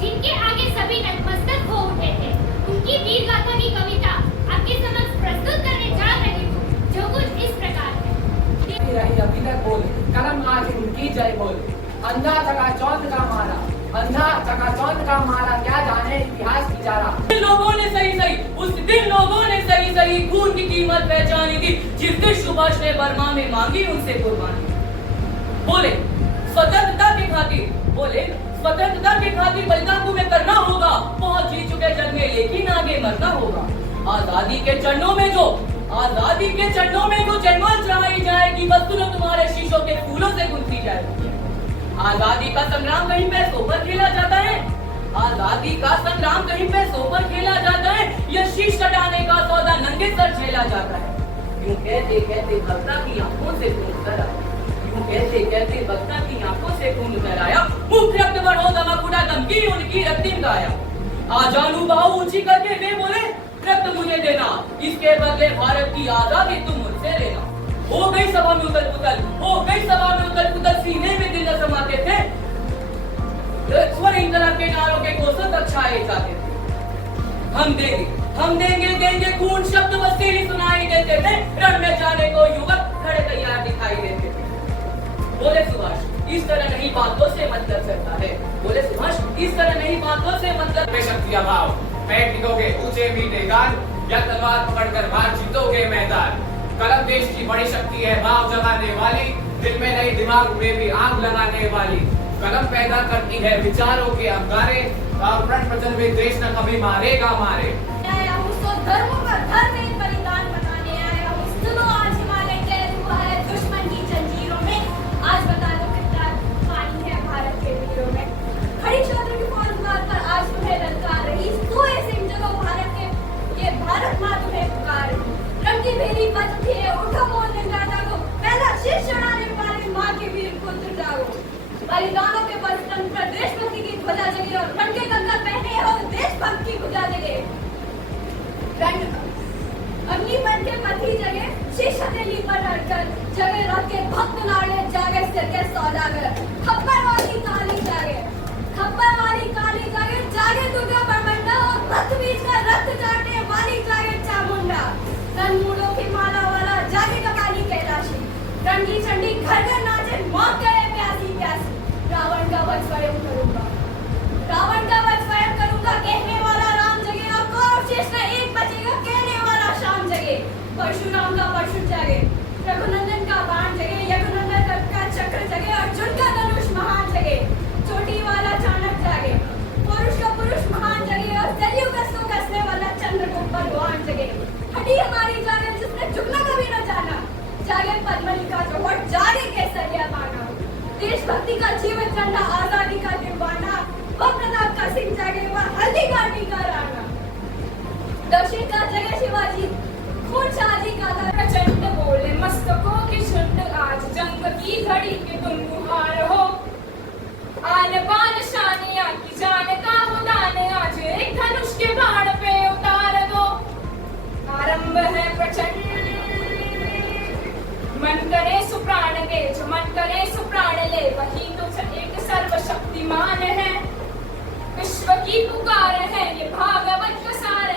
जिनके आगे सभी नतमस्तक हो उठे थे, उनकी वीर गाथा की कविता आपके समक्ष प्रस्तुत करने जा रही हूँ, जो कुछ इस प्रकार है। रही अभी तक बोले, कलम आगे उनकी जय बोले। अंधा चकाचौंध का मारा, अंधा चकाचौंध का मारा, क्या जाने इतिहास की चारा। जिन लोगों ने सही उस दिन लोगों ने सही खून की कीमत पहचानी थी, जिस दिन सुभाष ने बर्मा में मांगी उनसे कुर्बानी। बोले स्वतंत्रता की खातिर, बोले स्वतंत्रता की खातिर बलिदान तुम्हें करना होगा, बहुत जी चुके जग में लेकिन आगे मरना होगा। आजादी के चरणों में जो जयमाल चढ़ाई जाएगी, वस्तु तुम्हारे शीशों के फूलों से गुंथी जाएगी। आजादी का संग्राम कहीं पैसों पर खेला जाता है, आजादी का संग्राम कहीं पैसों पर खेला जाता है, यह शीश कटाने का सौदा नंगे सर झेला जाता है। यूं कहते कहते भक्ता की आंखों से खून उतर आया, यूं कहते कहते भक्ता की आंखों से खून उतर आया। मुख रक्त बढ़ो दमक उठा दमकी उनकी रक्तिम गाया। आजानू बाहु ऊंची करके वे बोले रक्त मुझे देना, इसके बदले भारत की आजादी तुम मुझसे लेना। हो गई सभा में उथल पुथल, हो गई सभा में उथल पुथल, सीने में दिल न समाते थे, स्वर इंकलाब के नारों के कोसों तक छाए जाते थे। हम देंगे देंगे खून शब्द बस्ती ही सुनाई देते थे, रण में जाने को युवक खड़े तैयार दिखाई देते थे। बोले सुभाष इस तरह नहीं बातों से मतलब करता है, बोले सुभाष इस तरह नहीं बातों से मतलब। शक्ति अभाव पैर टिकोगे ऊंचे मीठे गान, या तलवार पकड़कर बाहर जीतोगे मैदान। कलम देश की बड़ी शक्ति है, भाव जगाने वाली, दिल में नहीं दिमाग में भी आग लगाने वाली। कलम पैदा करती है विचारों के अंगारे, और प्रण वचन में देश न कभी मारेगा मारे। आया हूँ तो धर्म का धर्म एक बलिदान बनाने आया हूँ। सुनो आज हिमालय कैद हुआ है दुश्मन की जंजीरों में, आज बता दो कितना पानी है भारत के वीरों में। खड़ी शत्रु की फौज मार पर आज तुम्हें ललकार रही, सोए सिंह जगो भारत के, ये भारत माँ तुम्हें पुकार रही। रंग की बेली बच उठी है, उठो मोल निर्दाता को, पहला शीश चढ़ाने वाले माँ के वीर पुत्र जागो। बलिदानों के बलिदान पर देशभक्ति की ध्वजा जगे, और रण के कंकर पहने हो देशभक्ति की ध्वजा जगे। अग्निपथ के पति जगे, शीश हथेली पर अड़कर जगे, रथ के भक्त लाड़े जागे, सिर के सौदागर। खप्पर वाली काली जागे, खप्पर वाली काली जागे, जागे दुर्गा बरमंडा, और रथ बीच का रथ चाटने वाली जागे चामुंडा। तनमूलों की माला वाला जागे कपाली कैलाशी, रंगी चंडी घर घर नाचे, मौत गए प्यासी प्यासी। रावण का वध स्वयं करूंगा, रावण का वध स्वयं करूंगा, कहने वाला राम जगे, और कौरव शेष का एक बचेगा, कहने वाला शाम जगे। परशुराम का परशु जागे, रघुनंदन का बाण जगे, यदुनंदन का चक्र जगे, अर्जुन का धनुष महान जगे। चोटी वाला चाणक्य जागे, पुरुष का पुरुष महान जगे, और जलियों का सो कसने वाला चंद्रगुप्त बलवान जगे। हड्डी हमारी जागे जिसने झुकना कभी न जाना, जागे पद्मलिका चौहट, जागे केसरिया बाना। देशभक्ति का जीवन झंडा, आजादी का दीवाना, वह प्रताप का सिंह जागे, वह हल्दी घाटी का राणा। दक्षिण का जगह शिवाजी, खून शाहजी का था। प्रचंड बोले मस्तकों की झुंड, आज जंग की घड़ी के तुम गुहार हो। आन बान शानिया की जान का हो दान, आज एक धनुष के बाण पे उतार दो। आरंभ है प्रचंड, मन करे सुप्राण दे, जो मन करे सुप्राण ले, वही तो एक सर्वशक्तिमान है। विश्व की पुकार है ये भागवत का सार